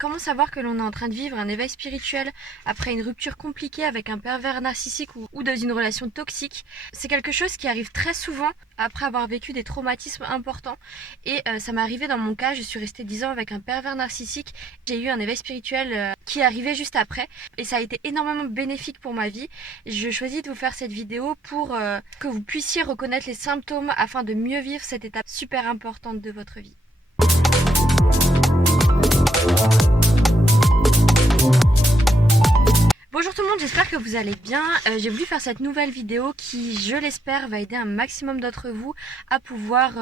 Comment savoir que l'on est en train de vivre un éveil spirituel après une rupture compliquée avec un pervers narcissique ou dans une relation toxique? C'est quelque chose qui arrive très souvent après avoir vécu des traumatismes importants. Et ça m'est arrivé dans mon cas, je suis restée 10 ans avec un pervers narcissique. J'ai eu un éveil spirituel qui est arrivé juste après. Et ça a été énormément bénéfique pour ma vie. Je choisis de vous faire cette vidéo pour que vous puissiez reconnaître les symptômes afin de mieux vivre cette étape super importante de votre vie. Bonjour tout le monde, j'espère que vous allez bien. J'ai voulu faire cette nouvelle vidéo qui, je l'espère, va aider un maximum d'entre vous à pouvoir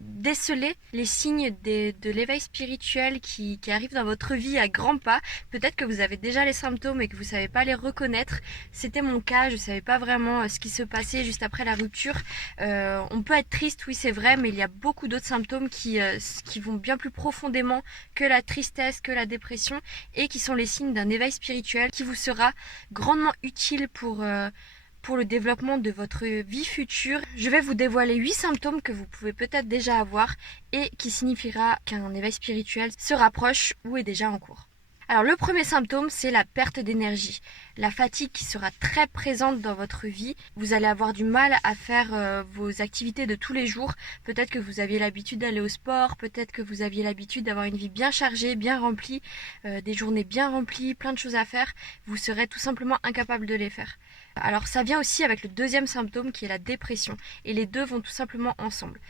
déceler les signes de l'éveil spirituel qui arrive dans votre vie à grands pas. Peut-être que vous avez déjà les symptômes et que vous ne savez pas les reconnaître. C'était mon cas, je ne savais pas vraiment ce qui se passait juste après la rupture. On peut être triste, oui c'est vrai, mais il y a beaucoup d'autres symptômes qui vont bien plus profondément que la tristesse, que la dépression et qui sont les signes d'un éveil spirituel qui vous sera grandement utile pour le développement de votre vie future. Je vais vous dévoiler 8 symptômes que vous pouvez peut-être déjà avoir et qui signifiera qu'un éveil spirituel se rapproche ou est déjà en cours. Alors le premier symptôme, c'est la perte d'énergie. La fatigue qui sera très présente dans votre vie. Vous allez avoir du mal à faire vos activités de tous les jours. Peut-être que vous aviez l'habitude d'aller au sport, peut-être que vous aviez l'habitude d'avoir une vie bien chargée, bien remplie, des journées bien remplies, plein de choses à faire. Vous serez tout simplement incapable de les faire. Alors ça vient aussi avec le deuxième symptôme qui est la dépression. Et les deux vont tout simplement ensemble.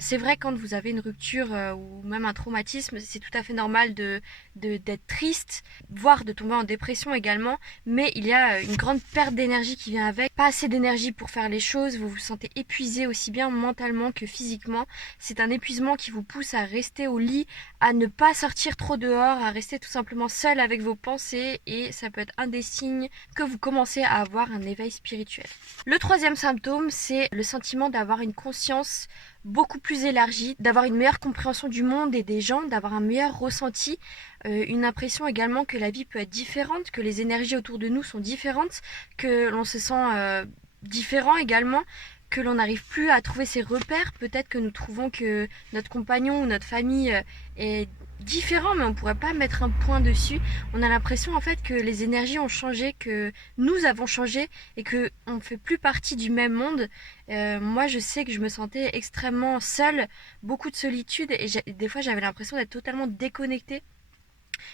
C'est vrai quand vous avez une rupture ou même un traumatisme, c'est tout à fait normal d'être triste, voire de tomber en dépression également, mais il y a une grande perte d'énergie qui vient avec, pas assez d'énergie pour faire les choses, vous vous sentez épuisé aussi bien mentalement que physiquement, c'est un épuisement qui vous pousse à rester au lit, à ne pas sortir trop dehors, à rester tout simplement seul avec vos pensées et ça peut être un des signes que vous commencez à avoir un éveil spirituel. Le troisième symptôme, c'est le sentiment d'avoir une conscience beaucoup plus élargie, d'avoir une meilleure compréhension du monde et des gens, d'avoir un meilleur ressenti, une impression également que la vie peut être différente, que les énergies autour de nous sont différentes, que l'on se sent différent également, que l'on n'arrive plus à trouver ses repères, peut-être que nous trouvons que notre compagnon ou notre famille est différent, mais on ne pourrait pas mettre un point dessus. On a l'impression en fait que les énergies ont changé, que nous avons changé et qu'on ne fait plus partie du même monde. Moi je sais que je me sentais extrêmement seule, beaucoup de solitude et des fois j'avais l'impression d'être totalement déconnectée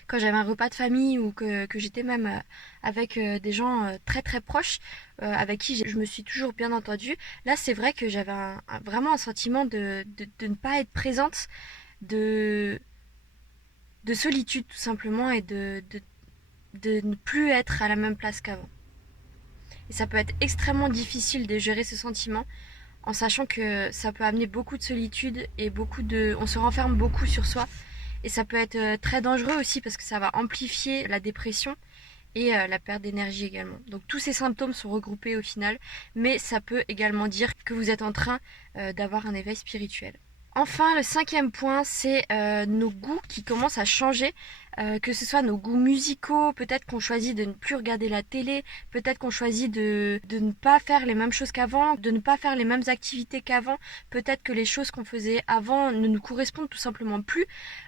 quand j'avais un repas de famille ou que j'étais même avec des gens très très proches avec qui je me suis toujours bien entendue. Là c'est vrai que j'avais vraiment un sentiment de ne pas être présente, de solitude tout simplement et de ne plus être à la même place qu'avant. Et ça peut être extrêmement difficile de gérer ce sentiment en sachant que ça peut amener beaucoup de solitude et on se renferme beaucoup sur soi et ça peut être très dangereux aussi parce que ça va amplifier la dépression et la perte d'énergie également. Donc tous ces symptômes sont regroupés au final, mais ça peut également dire que vous êtes en train d'avoir un éveil spirituel. Enfin, le cinquième point, c'est nos goûts qui commencent à changer, que ce soit nos goûts musicaux, peut-être qu'on choisit de ne plus regarder la télé, peut-être qu'on choisit de ne pas faire les mêmes choses qu'avant, de ne pas faire les mêmes activités qu'avant, peut-être que les choses qu'on faisait avant ne nous correspondent tout simplement plus.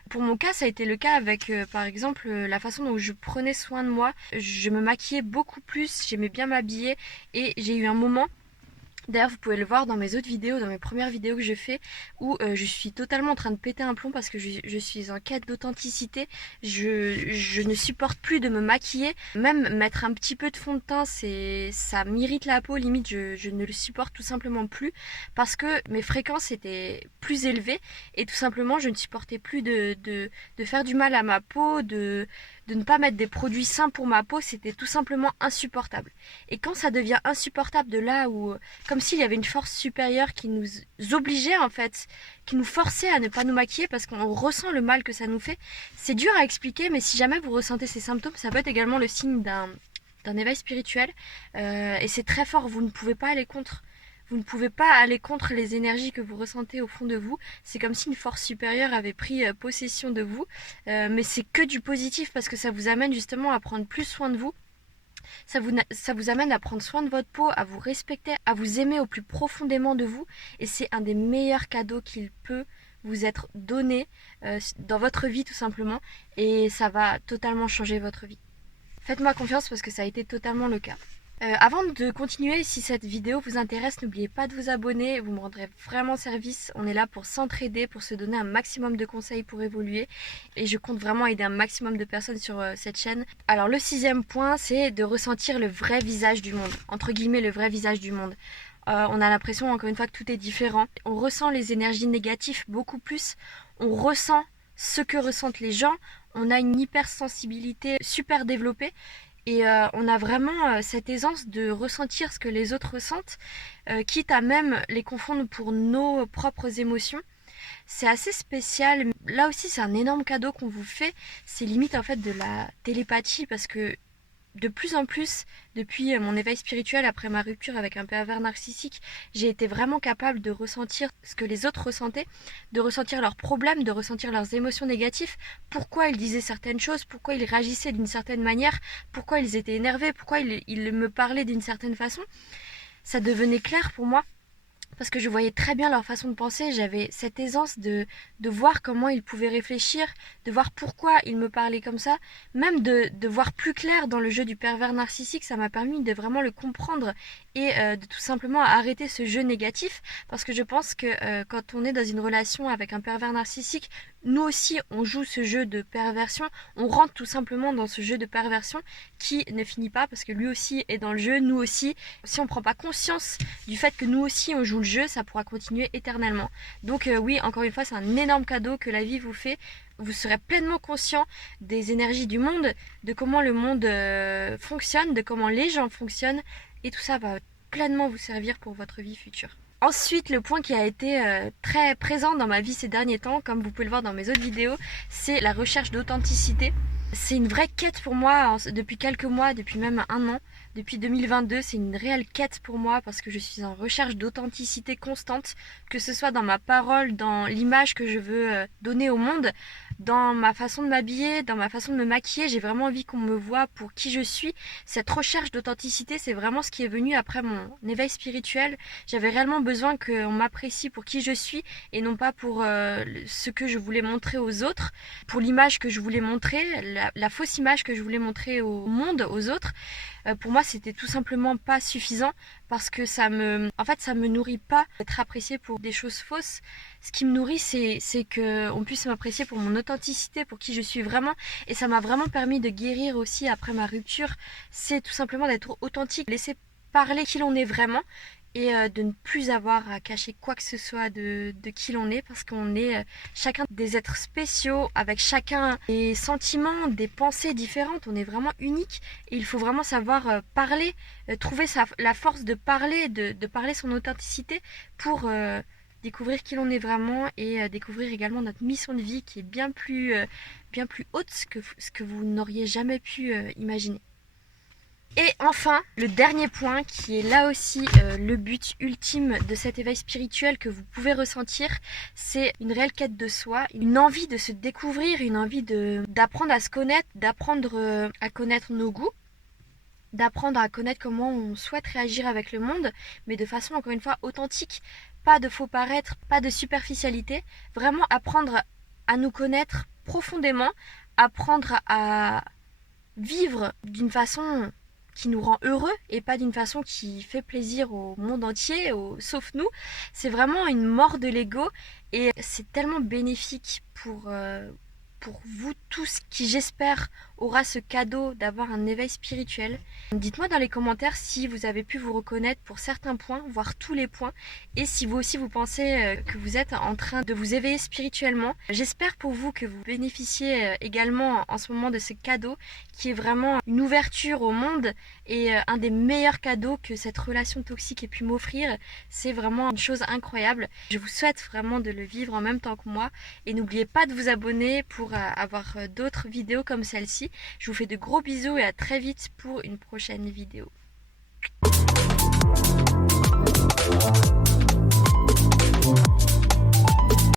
Pour mon cas, ça a été le cas avec, par exemple, la façon dont je prenais soin de moi. Je me maquillais beaucoup plus, j'aimais bien m'habiller et j'ai eu un moment. D'ailleurs, vous pouvez le voir dans mes autres vidéos, dans mes premières vidéos que je fais, où je suis totalement en train de péter un plomb parce que je suis en quête d'authenticité. Je ne supporte plus de me maquiller. Même mettre un petit peu de fond de teint, ça m'irrite la peau. Limite, je ne le supporte tout simplement plus parce que mes fréquences étaient plus élevées et tout simplement, je ne supportais plus de faire du mal à ma peau, de ne pas mettre des produits sains pour ma peau. C'était tout simplement insupportable. Et quand ça devient insupportable de là où comme s'il y avait une force supérieure qui nous obligeait en fait, qui nous forçait à ne pas nous maquiller parce qu'on ressent le mal que ça nous fait. C'est dur à expliquer, mais si jamais vous ressentez ces symptômes, ça peut être également le signe d'un éveil spirituel. Et c'est très fort, vous ne pouvez pas aller contre. Vous ne pouvez pas aller contre les énergies que vous ressentez au fond de vous. C'est comme si une force supérieure avait pris possession de vous. Mais c'est que du positif parce que ça vous amène justement à prendre plus soin de vous. Ça vous amène à prendre soin de votre peau, à vous respecter, à vous aimer au plus profondément de vous. Et c'est un des meilleurs cadeaux qu'il peut vous être donné dans votre vie tout simplement, et ça va totalement changer votre vie. Faites-moi confiance parce que ça a été totalement le cas. Avant de continuer, si cette vidéo vous intéresse, n'oubliez pas de vous abonner, vous me rendrez vraiment service. On est là pour s'entraider, pour se donner un maximum de conseils pour évoluer, et je compte vraiment aider un maximum de personnes sur cette chaîne. Alors le 6e point, c'est de ressentir le vrai visage du monde, entre guillemets le vrai visage du monde. On a l'impression encore une fois que tout est différent. On ressent les énergies négatives beaucoup plus, on ressent ce que ressentent les gens, on a une hypersensibilité super développée. Et on a vraiment cette aisance de ressentir ce que les autres ressentent, quitte à même les confondre pour nos propres émotions. C'est assez spécial. Là aussi, c'est un énorme cadeau qu'on vous fait. C'est limite en fait de la télépathie, parce que de plus en plus, depuis mon éveil spirituel, après ma rupture avec un pervers narcissique, j'ai été vraiment capable de ressentir ce que les autres ressentaient, de ressentir leurs problèmes, de ressentir leurs émotions négatives, pourquoi ils disaient certaines choses, pourquoi ils réagissaient d'une certaine manière, pourquoi ils étaient énervés, pourquoi ils me parlaient d'une certaine façon. Ça devenait clair pour moi, parce que je voyais très bien leur façon de penser. J'avais cette aisance de voir comment ils pouvaient réfléchir, de voir pourquoi ils me parlaient comme ça, même de voir plus clair dans le jeu du pervers narcissique. Ça m'a permis de vraiment le comprendre et de tout simplement arrêter ce jeu négatif, parce que je pense que quand on est dans une relation avec un pervers narcissique, nous aussi on joue ce jeu de perversion, on rentre tout simplement dans ce jeu de perversion qui ne finit pas, parce que lui aussi est dans le jeu, nous aussi. Si on ne prend pas conscience du fait que nous aussi on joue le jeu, ça pourra continuer éternellement. Donc oui, encore une fois, c'est un énorme cadeau que la vie vous fait. Vous serez pleinement conscient des énergies du monde, de comment le monde fonctionne, de comment les gens fonctionnent, et tout ça va pleinement vous servir pour votre vie future. Ensuite, le point qui a été très présent dans ma vie ces derniers temps, comme vous pouvez le voir dans mes autres vidéos, c'est la recherche d'authenticité. C'est une vraie quête pour moi depuis quelques mois, depuis même un an. Depuis 2022, c'est une réelle quête pour moi, parce que je suis en recherche d'authenticité constante, que ce soit dans ma parole, dans l'image que je veux donner au monde, dans ma façon de m'habiller, dans ma façon de me maquiller. J'ai vraiment envie qu'on me voit pour qui je suis. Cette recherche d'authenticité, c'est vraiment ce qui est venu après mon éveil spirituel. J'avais réellement besoin qu'on m'apprécie pour qui je suis, et non pas pour ce que je voulais montrer aux autres, pour l'image que je voulais montrer, la fausse image que je voulais montrer au monde, aux autres. Pour moi, c'était tout simplement pas suffisant, parce que ça me nourrit pas d'être appréciée pour des choses fausses. Ce qui me nourrit, c'est qu'on puisse m'apprécier pour mon authenticité, pour qui je suis vraiment. Et ça m'a vraiment permis de guérir aussi après ma rupture. C'est tout simplement d'être authentique, laisser parler qui l'on est vraiment, et de ne plus avoir à cacher quoi que ce soit de qui l'on est, parce qu'on est chacun des êtres spéciaux, avec chacun des sentiments, des pensées différentes. On est vraiment unique, et il faut vraiment savoir parler, trouver la force de parler, de parler son authenticité pour découvrir qui l'on est vraiment, et découvrir également notre mission de vie qui est bien plus haute que ce que vous n'auriez jamais pu imaginer. Et enfin, le dernier point, qui est là aussi le but ultime de cet éveil spirituel que vous pouvez ressentir, c'est une réelle quête de soi, une envie de se découvrir, une envie d'apprendre à se connaître, d'apprendre à connaître nos goûts, d'apprendre à connaître comment on souhaite réagir avec le monde, mais de façon encore une fois authentique, pas de faux paraître, pas de superficialité, vraiment apprendre à nous connaître profondément, apprendre à vivre d'une façon qui nous rend heureux, et pas d'une façon qui fait plaisir au monde entier, sauf nous. C'est vraiment une mort de l'ego, et c'est tellement bénéfique pour vous tous, qui j'espère aura ce cadeau d'avoir un éveil spirituel. Dites-moi dans les commentaires si vous avez pu vous reconnaître pour certains points, voire tous les points, et si vous aussi vous pensez que vous êtes en train de vous éveiller spirituellement. J'espère pour vous que vous bénéficiez également en ce moment de ce cadeau, qui est vraiment une ouverture au monde, et un des meilleurs cadeaux que cette relation toxique ait pu m'offrir. C'est vraiment une chose incroyable. Je vous souhaite vraiment de le vivre en même temps que moi, et n'oubliez pas de vous abonner pour avoir d'autres vidéos comme celle-ci. Je vous fais de gros bisous, et à très vite pour une prochaine vidéo.